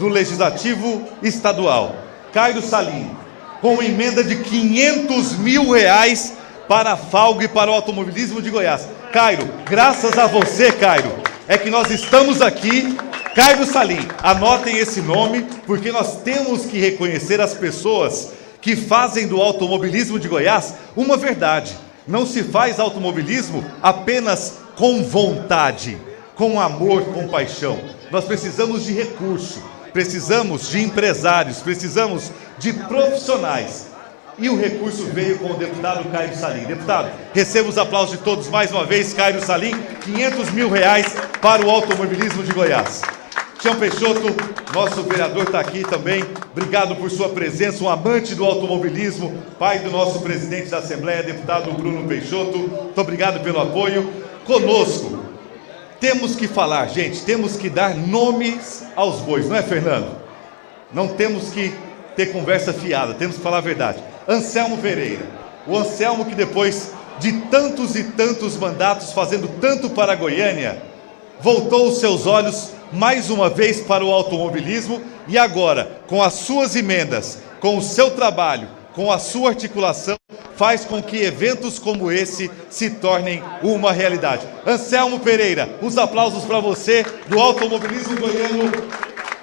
do Legislativo Estadual, Cairo Salim, com uma emenda de R$500 mil para a FAUG e para o automobilismo de Goiás. Cairo, graças a você, Cairo, é que nós estamos aqui. Cairo Salim, anotem esse nome, porque nós temos que reconhecer as pessoas que fazem do automobilismo de Goiás uma verdade. Não se faz automobilismo apenas com vontade, com amor, com paixão. Nós precisamos de recurso, precisamos de empresários, precisamos de profissionais. E o recurso veio com o deputado Cairo Salim. Deputado, receba os aplausos de todos mais uma vez. Cairo Salim, R$500 mil para o automobilismo de Goiás. Tião Peixoto, nosso vereador, está aqui também. Obrigado por sua presença, um amante do automobilismo, pai do nosso presidente da Assembleia, deputado Bruno Peixoto. Muito obrigado pelo apoio. Conosco, temos que falar, gente, temos que dar nomes aos bois, não é, Fernando? Não temos que ter conversa fiada, temos que falar a verdade. Anselmo Pereira, o Anselmo que depois de tantos e tantos mandatos, fazendo tanto para Goiânia, voltou os seus olhos mais uma vez para o automobilismo e agora, com as suas emendas, com o seu trabalho, com a sua articulação, faz com que eventos como esse se tornem uma realidade. Anselmo Pereira, os aplausos para você, do automobilismo goiano,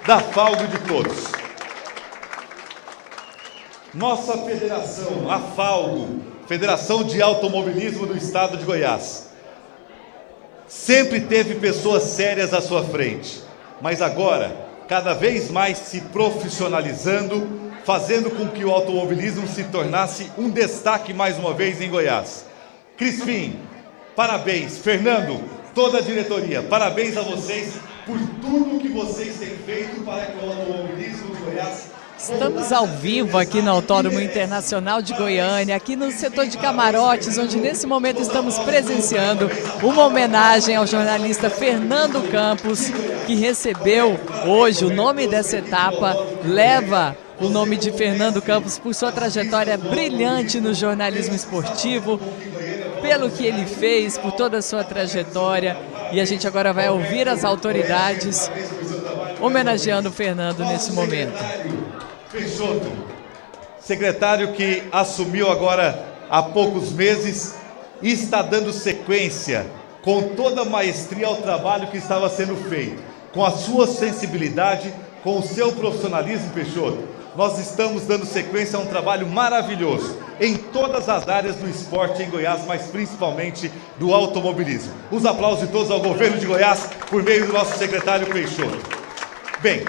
da FAUG de todos. Nossa federação, a FAUG, Federação de Automobilismo do Estado de Goiás, sempre teve pessoas sérias à sua frente, mas agora, cada vez mais se profissionalizando, fazendo com que o automobilismo se tornasse um destaque mais uma vez em Goiás. Crispim, parabéns. Fernando, toda a diretoria, parabéns a vocês por tudo que vocês têm feito para que o automobilismo de Goiás... Estamos ao vivo aqui no Autódromo Internacional de Goiânia, aqui no setor de camarotes, onde nesse momento estamos presenciando uma homenagem ao jornalista Fernando Campos, que recebeu hoje o nome dessa etapa, leva o nome de Fernando Campos por sua trajetória brilhante no jornalismo esportivo, pelo que ele fez, por toda a sua trajetória, e a gente agora vai ouvir as autoridades homenageando o Fernando nesse momento. Peixoto, secretário que assumiu agora há poucos meses e está dando sequência com toda a maestria ao trabalho que estava sendo feito, com a sua sensibilidade, com o seu profissionalismo, Peixoto. Nós estamos dando sequência a um trabalho maravilhoso em todas as áreas do esporte em Goiás, mas principalmente do automobilismo. Os aplausos de todos ao governo de Goiás por meio do nosso secretário Peixoto. Bem,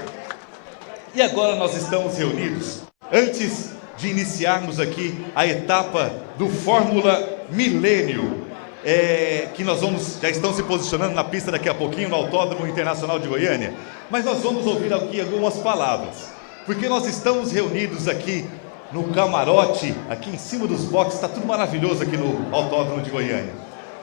e agora nós estamos reunidos, antes de iniciarmos aqui a etapa do Fórmula Milênio, que nós já estamos se posicionando na pista daqui a pouquinho, no Autódromo Internacional de Goiânia, mas nós vamos ouvir aqui algumas palavras, porque nós estamos reunidos aqui no camarote, aqui em cima dos boxes, está tudo maravilhoso aqui no Autódromo de Goiânia.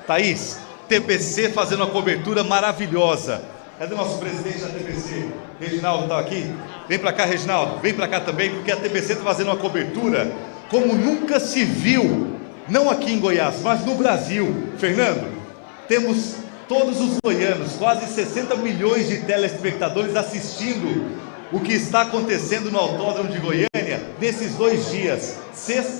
Thaís, TPC fazendo uma cobertura maravilhosa. Cadê o nosso presidente da TPC? Reginaldo está aqui? Vem para cá, Reginaldo. Vem para cá também, porque a TPC está fazendo uma cobertura como nunca se viu, não aqui em Goiás, mas no Brasil. Fernando, temos todos os goianos, quase 60 milhões de telespectadores assistindo o que está acontecendo no Autódromo de Goiânia nesses 2 dias,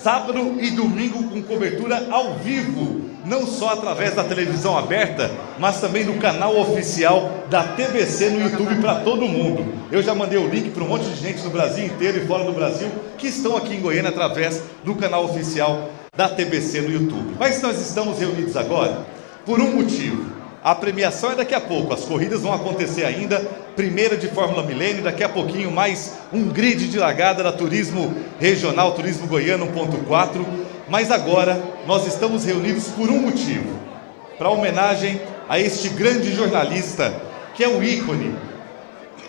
sábado e domingo, com cobertura ao vivo, não só através da televisão aberta, mas também no canal oficial da TBC no YouTube para todo mundo. Eu já mandei o link para um monte de gente no Brasil inteiro e fora do Brasil que estão aqui em Goiânia através do canal oficial da TBC no YouTube. Mas nós estamos reunidos agora por um motivo. A premiação é daqui a pouco, as corridas vão acontecer ainda, primeira de Fórmula Milênio, daqui a pouquinho mais um grid de largada da Turismo Regional, Turismo Goiano 1.4, mas agora nós estamos reunidos por um motivo, para homenagem a este grande jornalista, que é um ícone,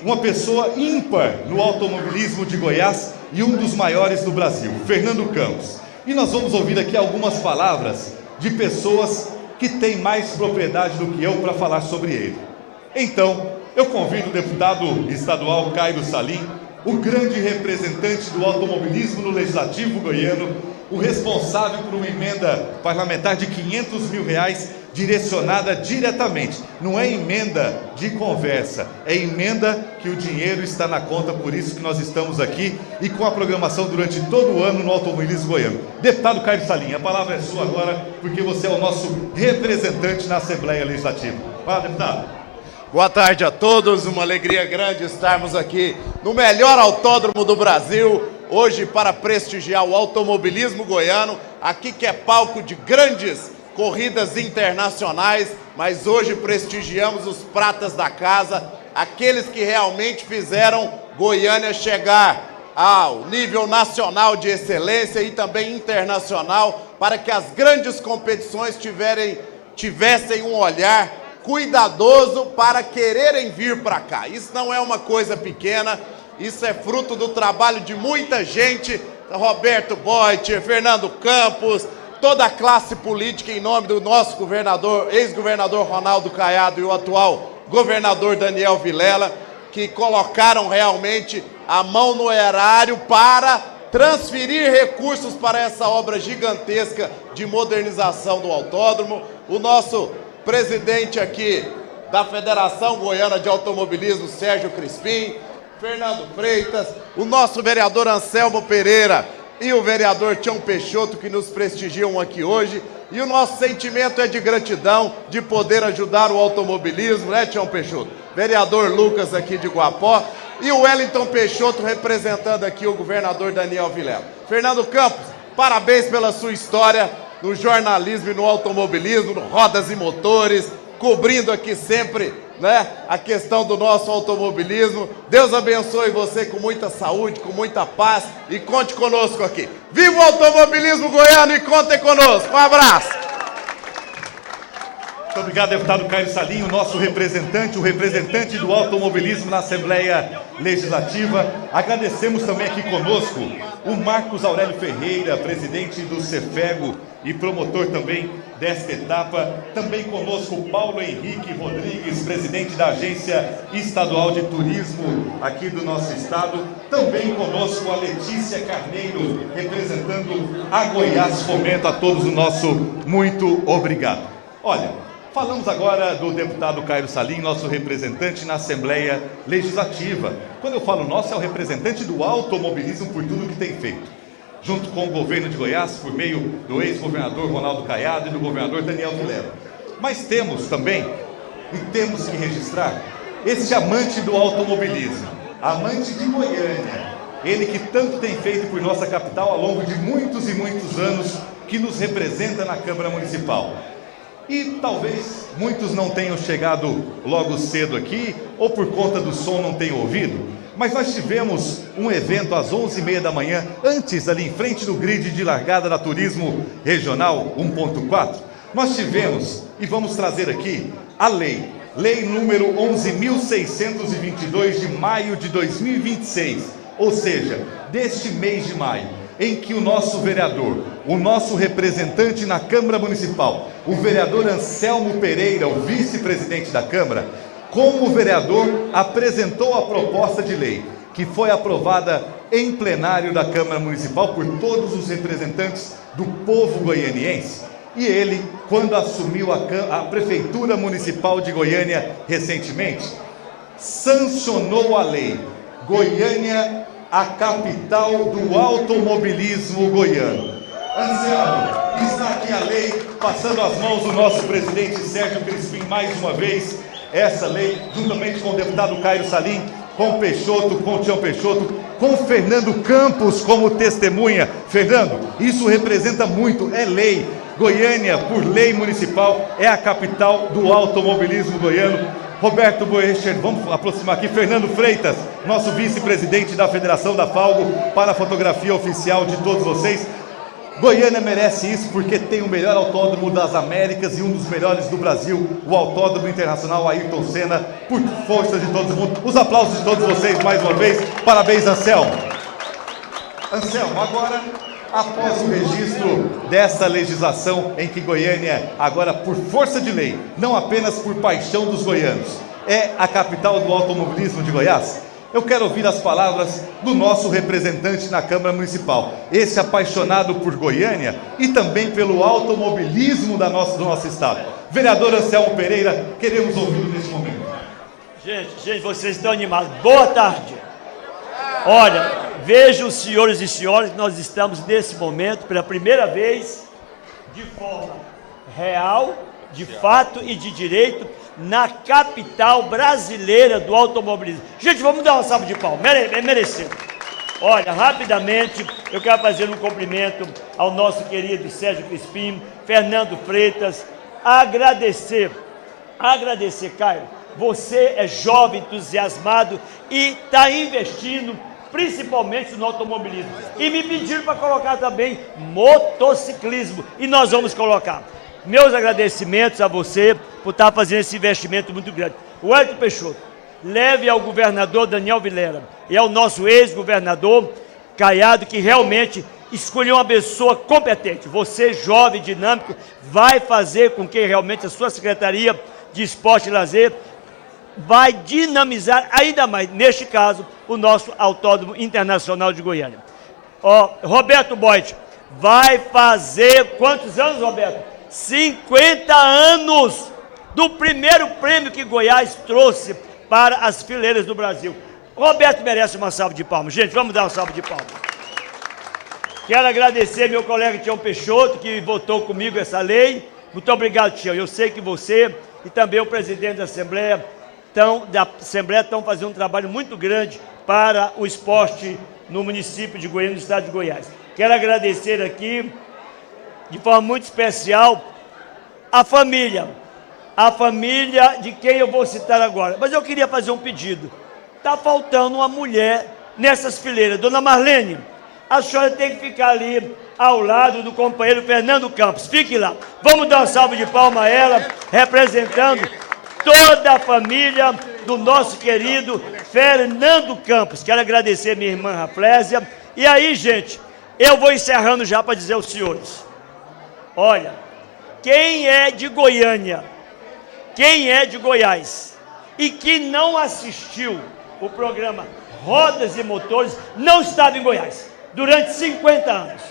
uma pessoa ímpar no automobilismo de Goiás e um dos maiores do Brasil, Fernando Campos. E nós vamos ouvir aqui algumas palavras de pessoas que tem mais propriedade do que eu para falar sobre ele. Então, eu convido o deputado estadual Cairo Salim, o grande representante do automobilismo no Legislativo goiano, o responsável por uma emenda parlamentar de R$500 mil direcionada diretamente. Não é emenda de conversa, é emenda que o dinheiro está na conta, por isso que nós estamos aqui e com a programação durante todo o ano no automobilismo goiano. Deputado Caio Salim, a palavra é sua agora, porque você é o nosso representante na Assembleia Legislativa. Fala, deputado. Boa tarde a todos, uma alegria grande estarmos aqui no melhor autódromo do Brasil, hoje para prestigiar o automobilismo goiano, aqui que é palco de grandes corridas internacionais, mas hoje prestigiamos os pratas da casa, aqueles que realmente fizeram Goiânia chegar ao nível nacional de excelência e também internacional, para que as grandes competições tivessem um olhar cuidadoso para quererem vir para cá. Isso não é uma coisa pequena, isso é fruto do trabalho de muita gente, Roberto Boit, Fernando Campos, toda a classe política em nome do nosso governador, ex-governador Ronaldo Caiado e o atual governador Daniel Vilela, que colocaram realmente a mão no erário para transferir recursos para essa obra gigantesca de modernização do autódromo. O nosso presidente aqui da Federação Goiana de Automobilismo, Sérgio Crispim, Fernando Freitas, o nosso vereador Anselmo Pereira e o vereador Tião Peixoto, que nos prestigiam aqui hoje. E o nosso sentimento é de gratidão de poder ajudar o automobilismo, né, Tião Peixoto? Vereador Lucas aqui de Guapó e o Wellington Peixoto representando aqui o governador Daniel Vilela. Fernando Campos, parabéns pela sua história no jornalismo e no automobilismo, no Rodas e Motores, cobrindo aqui sempre, né, a questão do nosso automobilismo. Deus abençoe você com muita saúde, com muita paz e conte conosco aqui. Viva o automobilismo goiano e contem conosco. Um abraço. Muito obrigado, deputado Caio Salim, o nosso representante, o representante do automobilismo na Assembleia Legislativa. Agradecemos também aqui conosco o Marcos Aurélio Ferreira, presidente do Cefego e promotor também desta etapa. Também conosco o Paulo Henrique Rodrigues, presidente da Agência Estadual de Turismo aqui do nosso estado. Também conosco a Letícia Carneiro, representando a Goiás Fomento. A todos o nosso muito obrigado. Olha, falamos agora do deputado Caio Salim, nosso representante na Assembleia Legislativa. Quando eu falo nosso, é o representante do automobilismo por tudo que tem feito, junto com o governo de Goiás, por meio do ex-governador Ronaldo Caiado e do governador Daniel Vilela. Mas temos também, e temos que registrar, esse amante do automobilismo, amante de Goiânia, ele que tanto tem feito por nossa capital ao longo de muitos e muitos anos, que nos representa na Câmara Municipal. E talvez muitos não tenham chegado logo cedo aqui, ou por conta do som não tenham ouvido, mas nós tivemos um evento às 11h30 da manhã, antes ali em frente do grid de largada da Turismo Regional 1.4, nós tivemos, e vamos trazer aqui, a lei número 11.622 de maio de 2026, ou seja, deste mês de maio, em que o nosso vereador, o nosso representante na Câmara Municipal, o vereador Anselmo Pereira, o vice-presidente da Câmara, como vereador, apresentou a proposta de lei, que foi aprovada em plenário da Câmara Municipal por todos os representantes do povo goianiense. E ele, quando assumiu a Prefeitura Municipal de Goiânia recentemente, sancionou a lei. Goiânia, a capital do automobilismo goiano. Anselmo, está aqui a lei, passando as mãos do nosso presidente Sérgio Crispim mais uma vez, essa lei, juntamente com o deputado Caio Salim, com o Peixoto, com o Tião Peixoto, com o Fernando Campos como testemunha. Fernando, isso representa muito, é lei. Goiânia, por lei municipal, é a capital do automobilismo goiano. Roberto Boecher, vamos aproximar aqui, Fernando Freitas, nosso vice-presidente da Federação da Falgo, para a fotografia oficial de todos vocês. Goiânia merece isso porque tem o melhor autódromo das Américas e um dos melhores do Brasil, o Autódromo Internacional Ayrton Senna, por força de todo mundo. Os aplausos de todos vocês mais uma vez. Parabéns, Anselmo. Anselmo, agora, após o registro dessa legislação em que Goiânia, agora por força de lei, não apenas por paixão dos goianos, é a capital do automobilismo de Goiás, Eu quero ouvir as palavras do nosso representante na Câmara Municipal, esse apaixonado por Goiânia e também pelo automobilismo do nosso estado. Vereador Anselmo Pereira, queremos ouvi-lo nesse momento. Gente, vocês estão animados. Boa tarde. Olha, vejam, senhores e senhoras, que nós estamos nesse momento, pela primeira vez, de forma real, de fato e de direito, na capital brasileira do automobilismo. Gente, vamos dar uma salva de palmas, merecendo. Olha, rapidamente, eu quero fazer um cumprimento ao nosso querido Sérgio Crispim, Fernando Freitas, agradecer, Caio, você é jovem, entusiasmado e está investindo principalmente no automobilismo. E me pediram para colocar também motociclismo, e nós vamos colocar. Meus agradecimentos a você por estar fazendo esse investimento muito grande. O Wellington Peixoto, leve ao governador Daniel Vilela e ao nosso ex-governador Caiado, que realmente escolheu uma pessoa competente. Você, jovem, dinâmico, vai fazer com que realmente a sua Secretaria de Esporte e Lazer vai dinamizar ainda mais, neste caso, o nosso Autódromo Internacional de Goiânia. Roberto Boit, vai fazer quantos anos, Roberto? 50 anos do primeiro prêmio que Goiás trouxe para as fileiras do Brasil. Roberto merece uma salva de palmas. Gente, vamos dar uma salva de palmas. Quero agradecer meu colega Tião Peixoto, que votou comigo essa lei. Muito obrigado, Tião. Eu sei que você e também o presidente da Assembleia estão fazendo um trabalho muito grande para o esporte no município de Goiânia, no estado de Goiás. Quero agradecer aqui, de forma muito especial, a família de quem eu vou citar agora. Mas eu queria fazer um pedido. Está faltando uma mulher nessas fileiras. Dona Marlene, a senhora tem que ficar ali ao lado do companheiro Fernando Campos. Fique lá. Vamos dar uma salva de palmas a ela, representando toda a família do nosso querido Fernando Campos. Quero agradecer minha irmã Raflésia. E aí, gente, eu vou encerrando já para dizer aos senhores. Olha, quem é de Goiânia, quem é de Goiás e que não assistiu o programa Rodas e Motores, não estava em Goiás durante 50 anos.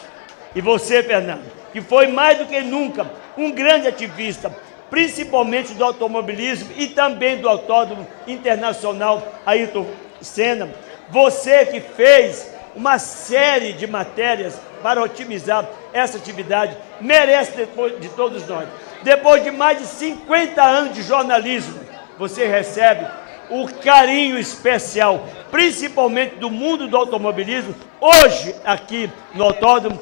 E você, Fernando, que foi mais do que nunca um grande ativista, principalmente do automobilismo e também do Autódromo Internacional Ayrton Senna, você que fez uma série de matérias para otimizar essa atividade, merece depois de todos nós. Depois de mais de 50 anos de jornalismo, você recebe o carinho especial, principalmente do mundo do automobilismo, hoje aqui no autódromo,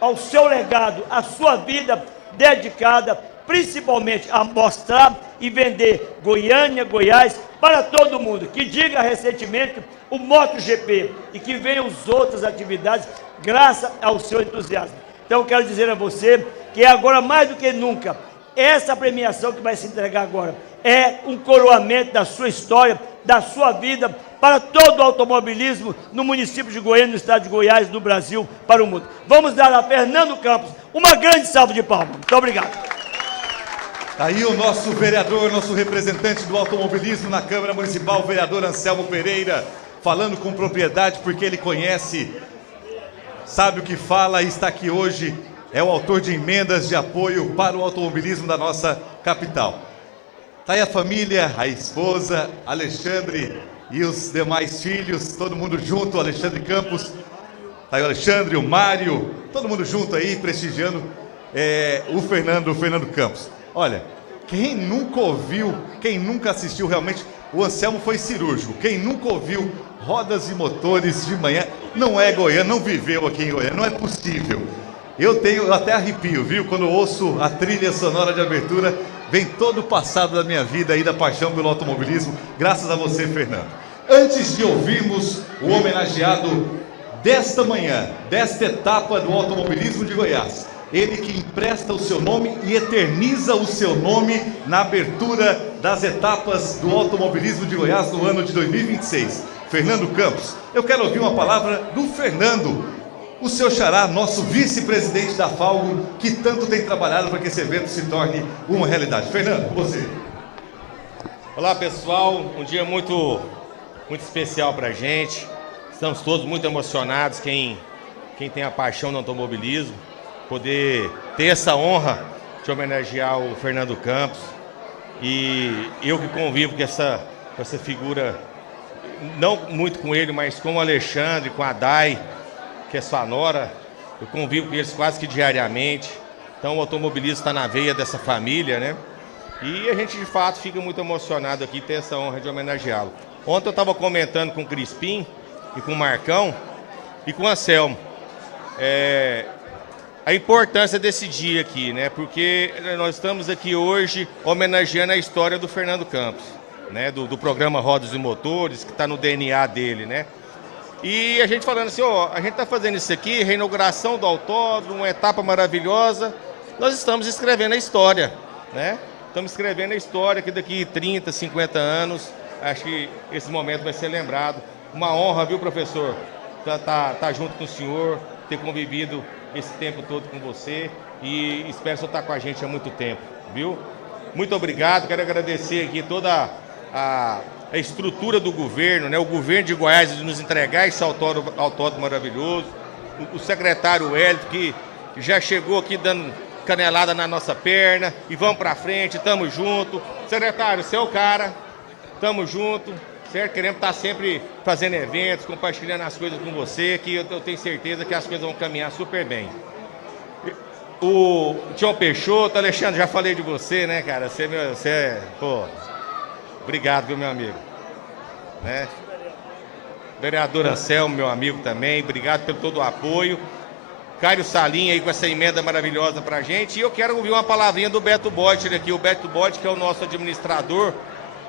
ao seu legado, a sua vida dedicada, principalmente a mostrar e vender Goiânia, Goiás, para todo mundo. Que diga recentemente o MotoGP e que venham as outras atividades, graças ao seu entusiasmo. Então, quero dizer a você que agora, mais do que nunca, essa premiação que vai se entregar agora é um coroamento da sua história, da sua vida, para todo o automobilismo no município de Goiânia, no estado de Goiás, no Brasil, para o mundo. Vamos dar a Fernando Campos uma grande salva de palmas. Muito obrigado. Aí o nosso vereador, nosso representante do automobilismo na Câmara Municipal, o vereador Anselmo Pereira, falando com propriedade, porque ele conhece, sabe o que fala e está aqui hoje, é o autor de emendas de apoio para o automobilismo da nossa capital. Está aí a família, a esposa, Alexandre e os demais filhos, todo mundo junto, Alexandre Campos, está aí o Alexandre, o Mário, todo mundo junto aí, prestigiando o Fernando Campos. Olha, quem nunca ouviu, quem nunca assistiu realmente, o Anselmo foi cirúrgico, quem nunca ouviu Rodas e Motores de manhã, não é goiano, não viveu aqui em Goiânia, não é possível. Eu até arrepio, viu? Quando eu ouço a trilha sonora de abertura, vem todo o passado da minha vida aí, da paixão pelo automobilismo, graças a você, Fernando. Antes de ouvirmos o homenageado desta manhã, desta etapa do automobilismo de Goiás, ele que empresta o seu nome e eterniza o seu nome na abertura das etapas do automobilismo de Goiás no ano de 2026. Fernando Campos, eu quero ouvir uma palavra do Fernando, o seu xará, nosso vice-presidente da FAUGO, que tanto tem trabalhado para que esse evento se torne uma realidade. Fernando, você. Olá, pessoal, um dia muito muito especial para a gente. Estamos todos muito emocionados, quem tem a paixão do automobilismo, poder ter essa honra de homenagear o Fernando Campos. E eu que convivo com essa figura, não muito com ele, mas com o Alexandre, com a Dai, que é sua nora, eu convivo com eles quase que diariamente. Então o automobilismo está na veia dessa família, né? E a gente, de fato, fica muito emocionado aqui ter essa honra de homenageá-lo. Ontem eu estava comentando com o Crispim e com o Marcão e com o Anselmo a importância desse dia aqui, né? Porque nós estamos aqui hoje homenageando a história do Fernando Campos, né? Do programa Rodas e Motores, que está no DNA dele, né? E a gente falando assim, ó, a gente está fazendo isso aqui, reinauguração do autódromo, uma etapa maravilhosa. Nós estamos escrevendo a história, né? Estamos escrevendo a história que daqui 30, 50 anos, acho que esse momento vai ser lembrado. Uma honra, viu, professor? Tá junto com o senhor, ter convivido esse tempo todo com você e espero que você estar com a gente há muito tempo, viu? Muito obrigado, quero agradecer aqui toda a estrutura do governo, né? O governo de Goiás de nos entregar esse autódromo maravilhoso, o secretário Hélio, que já chegou aqui dando canelada na nossa perna, e vamos pra frente, tamo junto. Secretário, você é o cara, tamo junto, certo? Queremos estar sempre fazendo eventos, compartilhando as coisas com você, que eu tenho certeza que as coisas vão caminhar super bem. O Tião Peixoto, Alexandre, já falei de você, né, cara? Pô, obrigado, viu, meu amigo? Né? Vereador Anselmo, meu amigo também, obrigado pelo todo o apoio. Caio Salim aí com essa emenda maravilhosa pra gente. E eu quero ouvir uma palavrinha do Beto Botti aqui. O Beto Botti, que é o nosso administrador,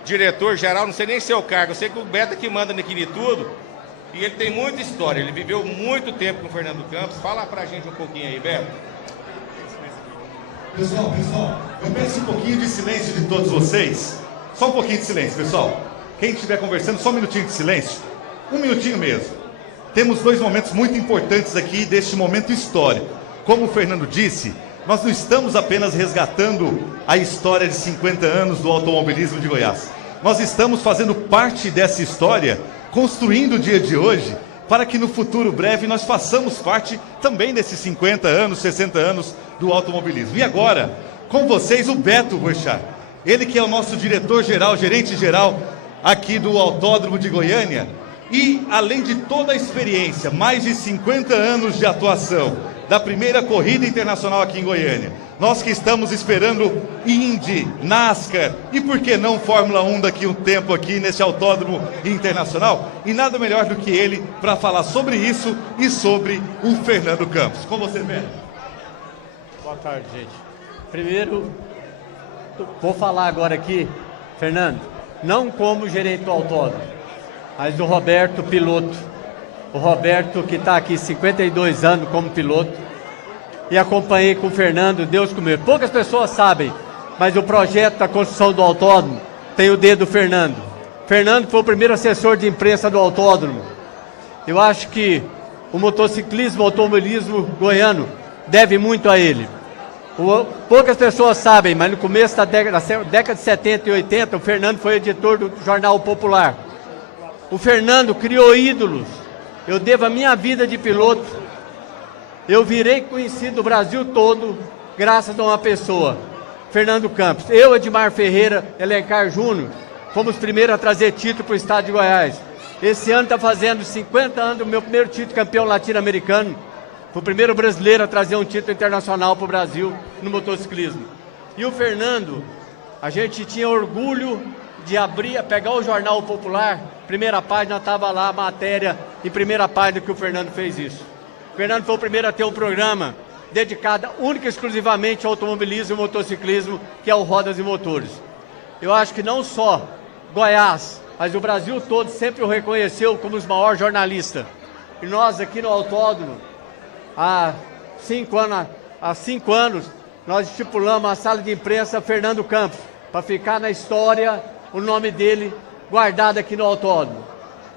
diretor-geral, não sei nem seu cargo. Eu sei que o Beto é que manda naquele tudo. E ele tem muita história. Ele viveu muito tempo com o Fernando Campos. Fala pra gente um pouquinho aí, Beto. Pessoal, eu peço um pouquinho de silêncio de todos vocês. Só um pouquinho de silêncio, pessoal. Quem estiver conversando, só um minutinho de silêncio. Um minutinho mesmo. Temos dois momentos muito importantes aqui deste momento histórico. Como o Fernando disse, nós não estamos apenas resgatando a história de 50 anos do automobilismo de Goiás. Nós estamos fazendo parte dessa história, construindo o dia de hoje, para que no futuro breve nós façamos parte também desses 50 anos, 60 anos do automobilismo. E agora, com vocês, o Beto Burchard. Ele que é o nosso diretor-geral, gerente-geral aqui do Autódromo de Goiânia. E, além de toda a experiência, mais de 50 anos de atuação da primeira corrida internacional aqui em Goiânia, nós que estamos esperando Indy, NASCAR e, por que não, Fórmula 1 daqui a um tempo aqui nesse autódromo internacional, e nada melhor do que ele para falar sobre isso e sobre o Fernando Campos. Com você, Beto. Boa tarde, gente. Primeiro, vou falar agora aqui, Fernando, não como gerente do autódromo, mas do Roberto, piloto. O Roberto, que está aqui 52 anos como piloto. E acompanhei com o Fernando, Deus comigo. Poucas pessoas sabem, mas o projeto da construção do autódromo tem o dedo do Fernando. Fernando foi o primeiro assessor de imprensa do autódromo. Eu acho que o motociclismo, o automobilismo goiano deve muito a ele. Poucas pessoas sabem, mas no começo da década de 70 e 80, o Fernando foi editor do Jornal Popular. O Fernando criou ídolos. Eu devo a minha vida de piloto. Eu virei conhecido do Brasil todo graças a uma pessoa, Fernando Campos. Eu, Edmar Ferreira, Elencar Júnior, fomos os primeiros a trazer título para o estado de Goiás. Esse ano está fazendo 50 anos do meu primeiro título campeão latino-americano. Fui o primeiro brasileiro a trazer um título internacional para o Brasil no motociclismo. E o Fernando, a gente tinha orgulho de pegar o Jornal Popular, primeira página, estava lá a matéria em primeira página que o Fernando fez isso. O Fernando foi o primeiro a ter um programa dedicado única e exclusivamente ao automobilismo e motociclismo, que é o Rodas e Motores. Eu acho que não só Goiás, mas o Brasil todo sempre o reconheceu como os maiores jornalistas. E nós aqui no autódromo, há 5 anos, nós estipulamos a sala de imprensa Fernando Campos, para ficar na história o nome dele guardado aqui no autódromo.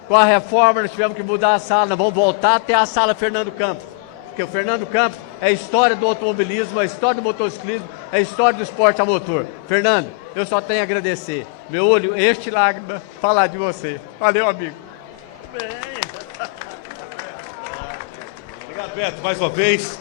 Com a reforma nós tivemos que mudar a sala, nós vamos voltar até a sala Fernando Campos, porque o Fernando Campos é a história do automobilismo, é a história do motociclismo, é a história do esporte a motor. Fernando, eu só tenho a agradecer. meu olho enche de lágrima falar de você. Valeu, amigo. Obrigado, Beto, mais uma vez.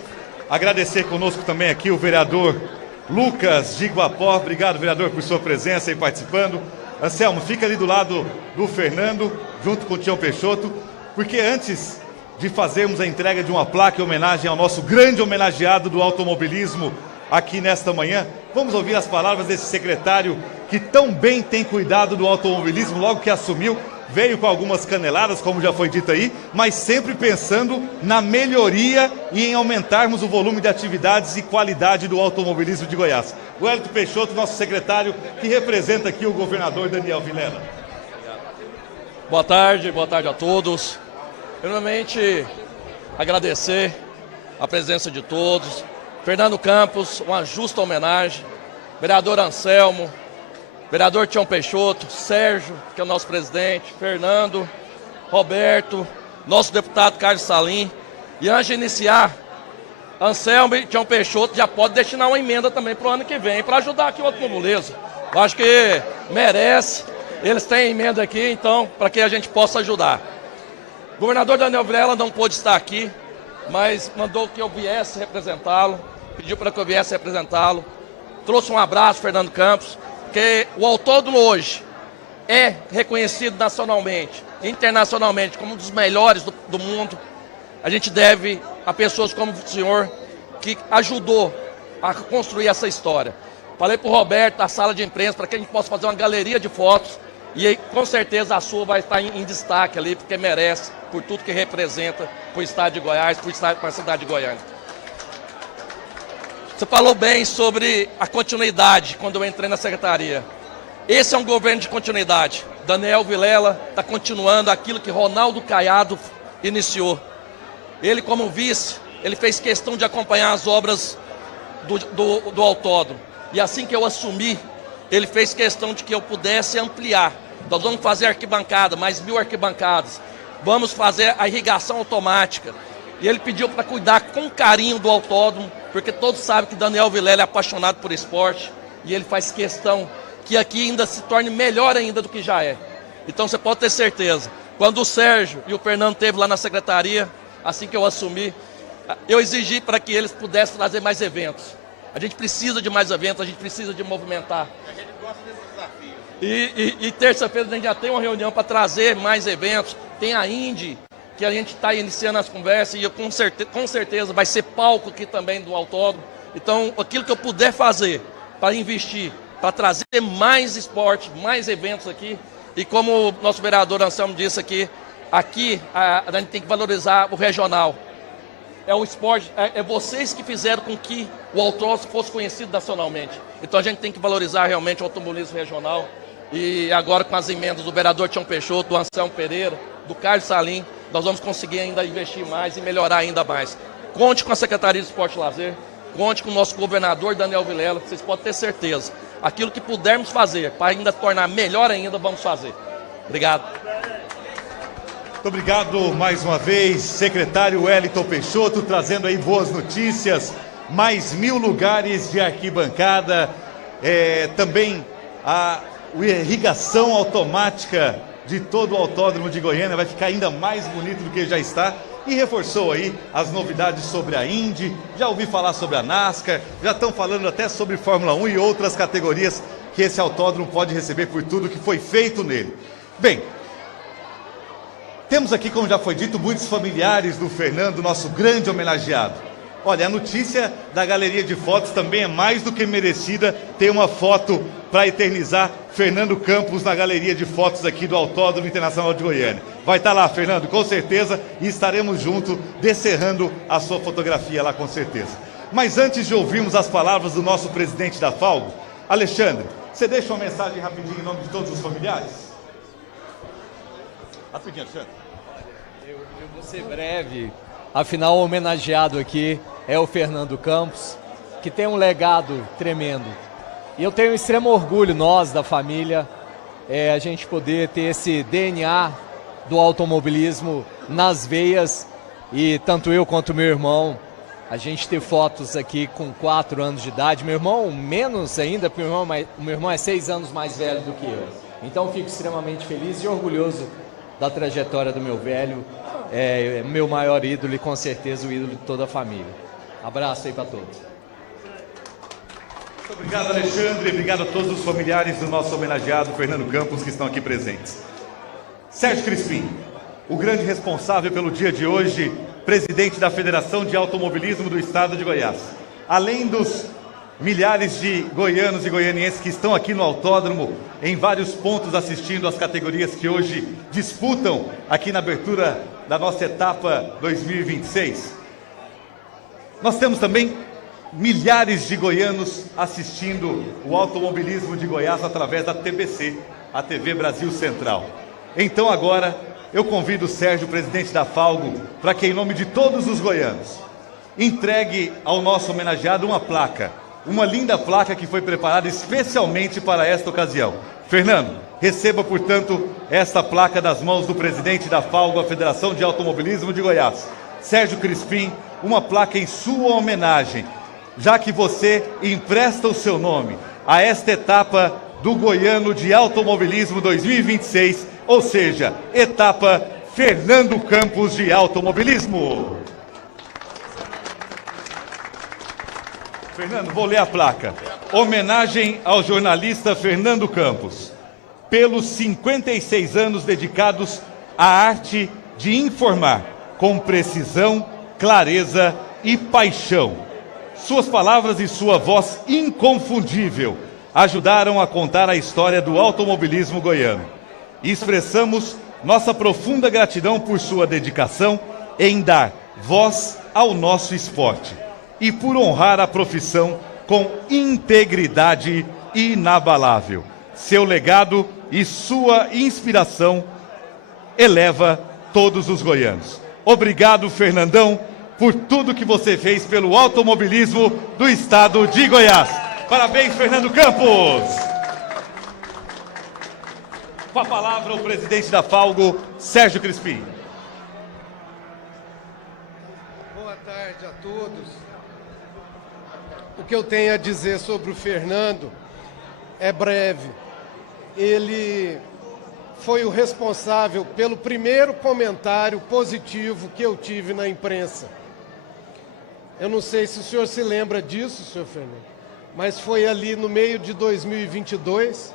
Agradecer conosco também aqui o vereador Lucas de Iguapó. Obrigado, vereador, por sua presença e participando. Anselmo, fica ali do lado do Fernando, junto com o Tião Peixoto, porque antes de fazermos a entrega de uma placa em homenagem ao nosso grande homenageado do automobilismo aqui nesta manhã, vamos ouvir as palavras desse secretário que tão bem tem cuidado do automobilismo logo que assumiu. Veio com algumas caneladas, como já foi dito aí, mas sempre pensando na melhoria e em aumentarmos o volume de atividades e qualidade do automobilismo de Goiás. O Wellington Peixoto, nosso secretário, que representa aqui o governador Daniel Vilela. Boa tarde a todos. Primeiramente, agradecer a presença de todos. Fernando Campos, uma justa homenagem. Vereador Anselmo, vereador Tião Peixoto, Sérgio, que é o nosso presidente, Fernando, Roberto, nosso deputado Carlos Salim. E antes de iniciar, Anselmo e Tião Peixoto já pode destinar uma emenda também para o ano que vem, para ajudar aqui o automobilismo. Eu acho que merece, eles têm emenda aqui, então, para que a gente possa ajudar. O governador Daniel Vilela não pôde estar aqui, mas mandou que eu viesse representá-lo, pediu para que eu viesse representá-lo. Trouxe um abraço, Fernando Campos, porque o autódromo hoje é reconhecido nacionalmente, internacionalmente, como um dos melhores do mundo. A gente deve a pessoas como o senhor, que ajudou a construir essa história. Falei para o Roberto, da sala de imprensa, para que a gente possa fazer uma galeria de fotos, e aí, com certeza a sua vai estar em destaque ali, porque merece, por tudo que representa para o estado de Goiás, para a cidade de Goiânia. Você falou bem sobre a continuidade quando eu entrei na secretaria. Esse é um governo de continuidade. Daniel Vilela está continuando aquilo que Ronaldo Caiado iniciou. Ele, como vice, ele fez questão de acompanhar as obras do autódromo. E assim que eu assumi, ele fez questão de que eu pudesse ampliar. Nós vamos fazer arquibancada, mais 1000 arquibancadas. Vamos fazer a irrigação automática. E ele pediu para cuidar com carinho do autódromo, porque todos sabem que Daniel Vilela é apaixonado por esporte. E ele faz questão que aqui ainda se torne melhor ainda do que já é. Então você pode ter certeza. Quando o Sérgio e o Fernando esteve lá na secretaria, assim que eu assumi, eu exigi para que eles pudessem trazer mais eventos. A gente precisa de mais eventos, a gente precisa de movimentar. A gente gosta desses desafios. E terça-feira a gente já tem uma reunião para trazer mais eventos. Tem a Indy, que a gente está iniciando as conversas, e eu, com certeza vai ser palco aqui também do autódromo. Então, aquilo que eu puder fazer para investir, para trazer mais esporte, mais eventos aqui. E como o nosso vereador Anselmo disse aqui a gente tem que valorizar o regional. É o esporte, é vocês que fizeram com que o autódromo fosse conhecido nacionalmente. Então a gente tem que valorizar realmente o automobilismo regional. E agora com as emendas do vereador Tião Peixoto, do Anselmo Pereira, do Carlos Salim, nós vamos conseguir ainda investir mais e melhorar ainda mais. Conte com a Secretaria de Esporte e Lazer, conte com o nosso governador Daniel Vilela, vocês podem ter certeza. Aquilo que pudermos fazer para ainda tornar melhor ainda, vamos fazer. Obrigado. Muito obrigado mais uma vez, secretário Wellington Peixoto, trazendo aí boas notícias, mais 1000 lugares de arquibancada, também a irrigação automática de todo o autódromo de Goiânia vai ficar ainda mais bonito do que já está, e reforçou aí as novidades sobre a Indy, já ouvi falar sobre a NASCAR, já estão falando até sobre Fórmula 1 e outras categorias que esse autódromo pode receber por tudo que foi feito nele. Bem, temos aqui, como já foi dito, muitos familiares do Fernando, nosso grande homenageado. Olha, a notícia da galeria de fotos também é mais do que merecida. Tem uma foto para eternizar Fernando Campos na galeria de fotos aqui do Autódromo Internacional de Goiânia. Vai estar lá, Fernando, com certeza, e estaremos juntos descerrando a sua fotografia lá, com certeza. Mas antes de ouvirmos as palavras do nosso presidente da FALGO, Alexandre, você deixa uma mensagem rapidinho em nome de todos os familiares? Rapidinho, Alexandre. Eu vou ser breve, afinal o homenageado aqui é o Fernando Campos, que tem um legado tremendo. E eu tenho um extremo orgulho, nós da família, a gente poder ter esse DNA do automobilismo nas veias, e tanto eu quanto meu irmão A gente ter fotos aqui com 4 anos de idade. Meu irmão, menos ainda, porque o meu irmão é 6 anos mais velho do que eu. Então, fico extremamente feliz e orgulhoso da trajetória do meu velho. É meu maior ídolo e, com certeza, o ídolo de toda a família. Abraço aí para todos. Muito obrigado, Alexandre. Obrigado a todos os familiares do nosso homenageado Fernando Campos que estão aqui presentes. Sérgio Crispim, o grande responsável pelo dia de hoje, presidente da Federação de Automobilismo do Estado de Goiás. Além dos milhares de goianos e goianienses que estão aqui no autódromo, em vários pontos assistindo às categorias que hoje disputam aqui na abertura da nossa etapa 2026. Nós temos também milhares de goianos assistindo o automobilismo de Goiás através da TBC, a TV Brasil Central. Então agora eu convido o Sérgio, presidente da Falgo, para que em nome de todos os goianos, entregue ao nosso homenageado uma placa, uma linda placa que foi preparada especialmente para esta ocasião. Fernando, receba, portanto, esta placa das mãos do presidente da Falgo, a Federação de Automobilismo de Goiás. Sérgio Crispim, uma placa em sua homenagem, já que você empresta o seu nome a esta etapa do Goiano de Automobilismo 2026, ou seja, etapa Fernando Campos de Automobilismo. Fernando, vou ler a placa. Homenagem ao jornalista Fernando Campos, pelos 56 anos dedicados à arte de informar com precisão, clareza e paixão. Suas palavras e sua voz inconfundível ajudaram a contar a história do automobilismo goiano. E expressamos nossa profunda gratidão por sua dedicação em dar voz ao nosso esporte e por honrar a profissão com integridade inabalável. Seu legado e sua inspiração eleva todos os goianos. Obrigado, Fernandão, por tudo que você fez pelo automobilismo do estado de Goiás. Parabéns, Fernando Campos! Com a palavra, o presidente da Falgo, Sérgio Crispim. Boa tarde a todos. O que eu tenho a dizer sobre o Fernando é breve. Ele foi o responsável pelo primeiro comentário positivo que eu tive na imprensa. Eu não sei se o senhor se lembra disso, senhor Fernando, mas foi ali no meio de 2022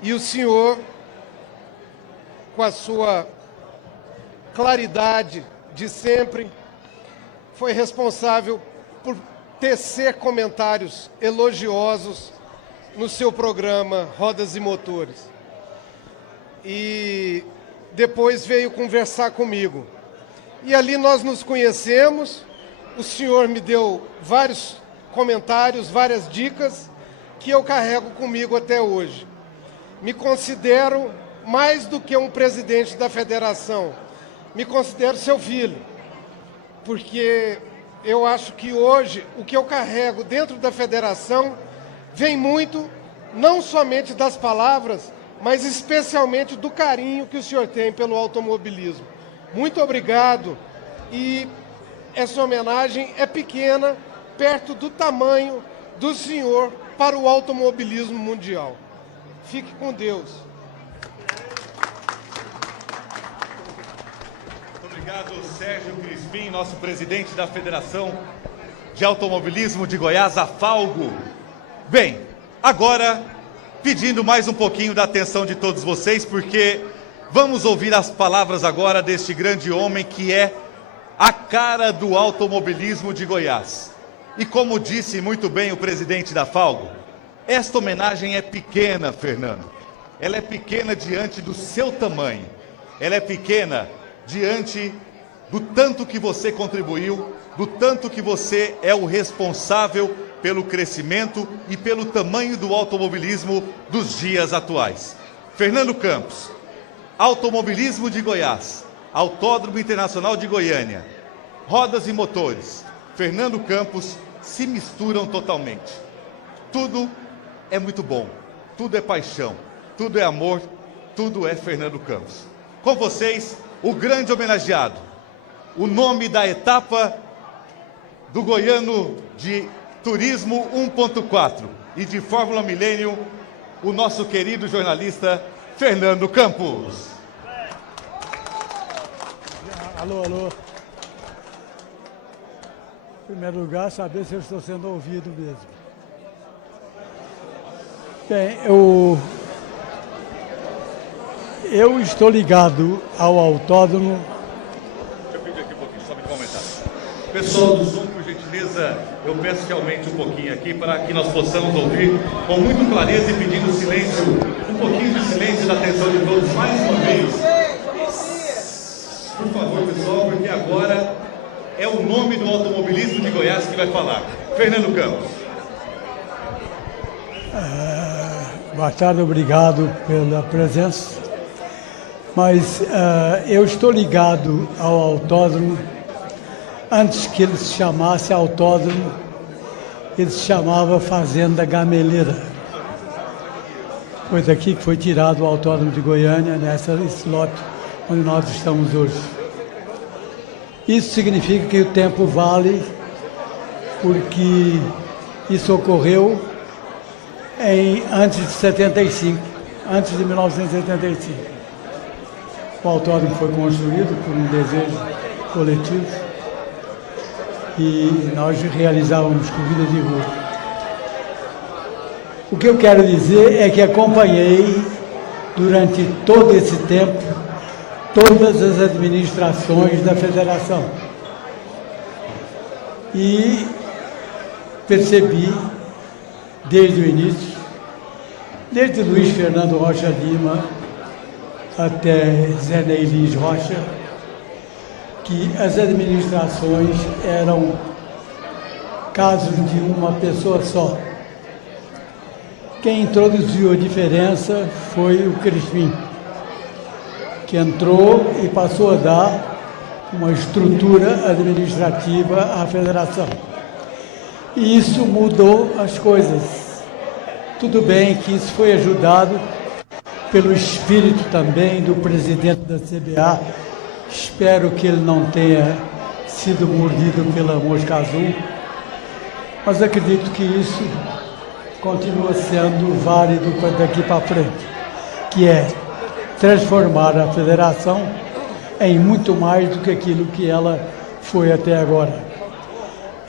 e o senhor, com a sua claridade de sempre, foi responsável por tecer comentários elogiosos no seu programa Rodas e Motores. E depois veio conversar comigo. E ali nós nos conhecemos, o senhor me deu vários comentários, várias dicas, que eu carrego comigo até hoje. Me considero mais do que um presidente da federação, me considero seu filho, porque eu acho que hoje o que eu carrego dentro da federação vem muito, não somente das palavras, mas especialmente do carinho que o senhor tem pelo automobilismo. Muito obrigado, e essa homenagem é pequena, perto do tamanho do senhor para o automobilismo mundial. Fique com Deus. Muito obrigado, Sérgio Crispim, nosso presidente da Federação de Automobilismo de Goiás, a Falgo. Bem, agora, pedindo mais um pouquinho da atenção de todos vocês, porque vamos ouvir as palavras agora deste grande homem que é a cara do automobilismo de Goiás. E como disse muito bem o presidente da Falgo, esta homenagem é pequena, Fernando. Ela é pequena diante do seu tamanho. Ela é pequena diante do tanto que você contribuiu, do tanto que você é o responsável pelo crescimento e pelo tamanho do automobilismo dos dias atuais. Fernando Campos, Automobilismo de Goiás, Autódromo Internacional de Goiânia, Rodas e Motores, Fernando Campos se misturam totalmente. Tudo é muito bom, tudo é paixão, tudo é amor, tudo é Fernando Campos. Com vocês, o grande homenageado, o nome da etapa do Goiano de Turismo 1.4 e de Fórmula Millennium, o nosso querido jornalista Fernando Campos. Alô, alô. Em primeiro lugar, saber se eu estou sendo ouvido mesmo. Bem, eu estou ligado ao autódromo. Deixa eu pedir aqui um pouquinho, só me comentar. Pessoal do som, por gentileza, eu peço que aumente um pouquinho aqui para que nós possamos ouvir com muito clareza e pedindo silêncio, um pouquinho de silêncio e da atenção de todos mais uma vez. Por favor, pessoal, porque agora é o nome do automobilismo de Goiás que vai falar. Fernando Campos. Boa tarde, obrigado pela presença. Mas eu estou ligado ao autódromo. Antes que ele se chamasse autódromo, ele se chamava Fazenda Gameleira. Foi daqui que foi tirado o autódromo de Goiânia, nesse lote onde nós estamos hoje. Isso significa que o tempo vale, porque isso ocorreu antes de 75, antes de 1975. O autódromo foi construído por um desejo coletivo e nós realizávamos corrida de rua. O que eu quero dizer é que acompanhei durante todo esse tempo todas as administrações da federação e percebi desde o início, desde Luiz Fernando Rocha Lima até Zé Neilins Rocha, que as administrações eram casos de uma pessoa só. Quem introduziu a diferença foi o Crispim, que entrou e passou a dar uma estrutura administrativa à federação. E isso mudou as coisas. Tudo bem que isso foi ajudado pelo espírito também do presidente da CBA. Espero que ele não tenha sido mordido pela mosca azul, mas acredito que isso continua sendo válido daqui para frente, que é transformar a federação em muito mais do que aquilo que ela foi até agora.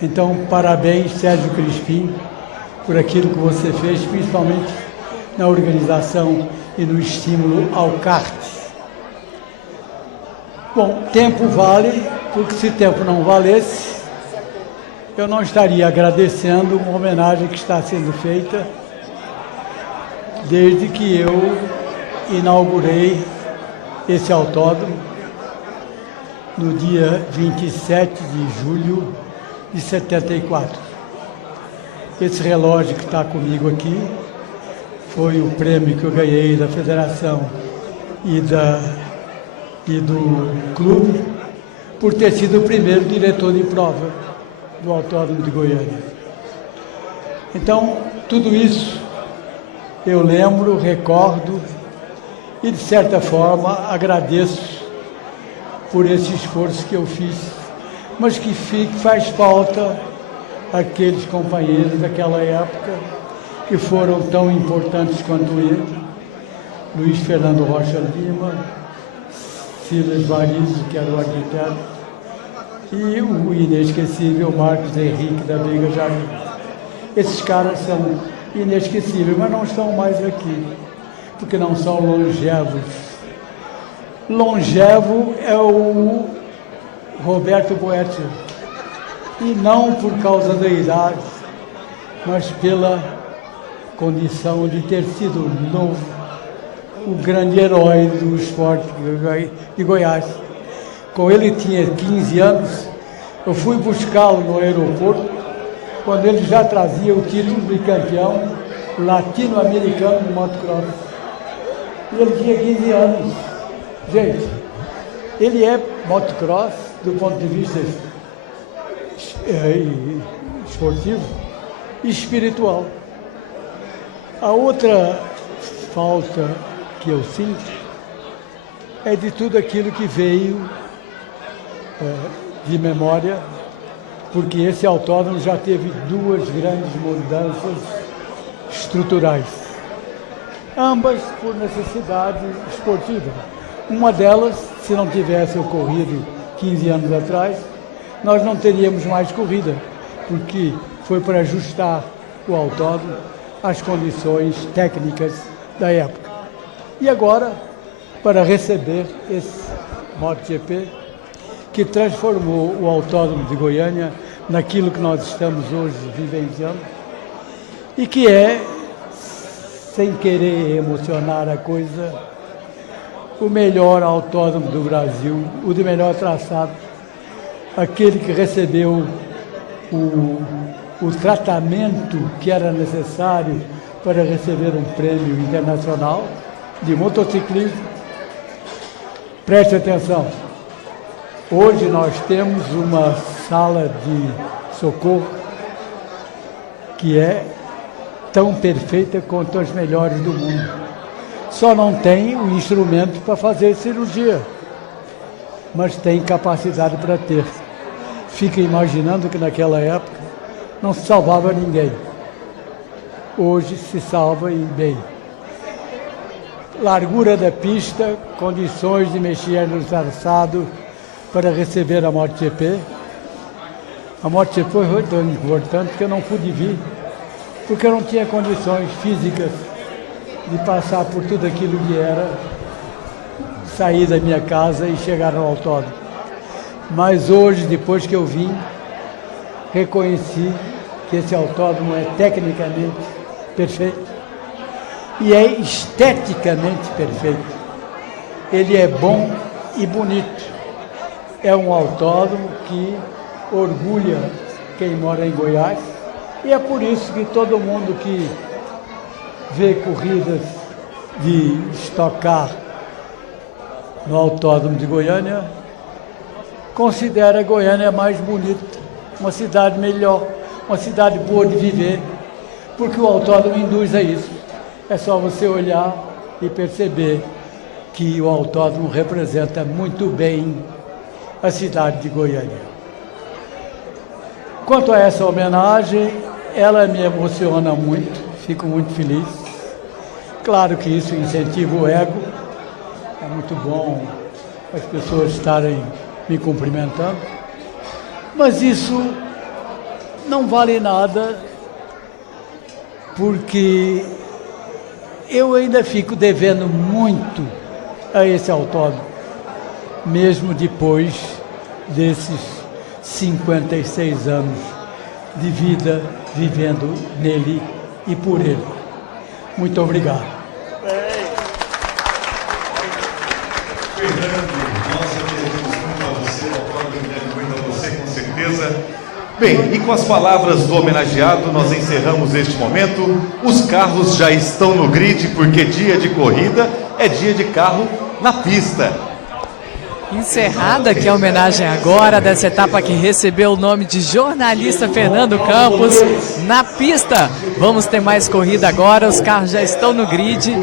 Então, parabéns, Sérgio Crispim, por aquilo que você fez, principalmente na organização e no estímulo ao kart. Bom, tempo vale, porque se tempo não valesse, eu não estaria agradecendo uma homenagem que está sendo feita desde que eu inaugurei esse autódromo no dia 27 de julho de 74. Esse relógio que está comigo aqui foi o prêmio que eu ganhei da federação e do clube por ter sido o primeiro diretor de prova do Autódromo de Goiânia. Então, tudo isso eu lembro, recordo e, de certa forma, agradeço por esse esforço que eu fiz, mas que faz falta aqueles companheiros daquela época que foram tão importantes quanto ele, Luiz Fernando Rocha Lima, Silas Varizo, que era o arquiteto, e o inesquecível Marcos Henrique da Veiga Jardim. Esses caras são inesquecíveis, mas não estão mais aqui, porque não são longevos. Longevo é o Roberto Boetti, e não por causa da idade, mas pela condição de ter sido novo, o grande herói do esporte de Goiás. Quando ele tinha 15 anos, eu fui buscá-lo no aeroporto, quando ele já trazia o título de campeão latino-americano de motocross. E ele tinha 15 anos. Gente, ele é motocross do ponto de vista esportivo e espiritual. A outra falta que eu sinto é de tudo aquilo que veio de memória porque esse autódromo já teve duas grandes mudanças estruturais, ambas por necessidade esportiva. Uma delas, se não tivesse ocorrido 15 anos atrás, nós não teríamos mais corrida, porque foi para ajustar o autódromo às condições técnicas da época. E agora, para receber esse MotoGP, que transformou o Autódromo de Goiânia naquilo que nós estamos hoje vivenciando, e que é, sem querer emocionar a coisa, o melhor autódromo do Brasil, o de melhor traçado, aquele que recebeu o tratamento que era necessário para receber um prêmio internacional de motociclismo. Preste atenção, hoje nós temos uma sala de socorro que é tão perfeita quanto as melhores do mundo. Só não tem o instrumento para fazer cirurgia, mas tem capacidade para ter. Fica imaginando que naquela época não se salvava ninguém. Hoje se salva e bem. Largura da pista, condições de mexer no traçado para receber a MotoGP. A MotoGP foi tão importante que eu não pude vir, porque eu não tinha condições físicas de passar por tudo aquilo que era sair da minha casa e chegar no autódromo. Mas hoje, depois que eu vim, reconheci que esse autódromo é tecnicamente perfeito e é esteticamente perfeito. Ele é bom e bonito. É um autódromo que orgulha quem mora em Goiás, e é por isso que todo mundo que vê corridas de Stock Car no Autódromo de Goiânia considera Goiânia mais bonita, uma cidade melhor, uma cidade boa de viver, porque o autódromo induz a isso. É só você olhar e perceber que o autódromo representa muito bem a cidade de Goiânia. Quanto a essa homenagem, ela me emociona muito, fico muito feliz. Claro que isso incentiva o ego, é muito bom as pessoas estarem me cumprimentando, mas isso não vale nada, porque eu ainda fico devendo muito a esse autódromo, mesmo depois desses 56 anos de vida vivendo nele e por ele. Muito obrigado. Bem, e com as palavras do homenageado, nós encerramos este momento. Os carros já estão no grid, porque dia de corrida é dia de carro na pista. Encerrada aqui a homenagem agora dessa etapa que recebeu o nome de jornalista Fernando Campos na pista. Vamos ter mais corrida agora, os carros já estão no grid.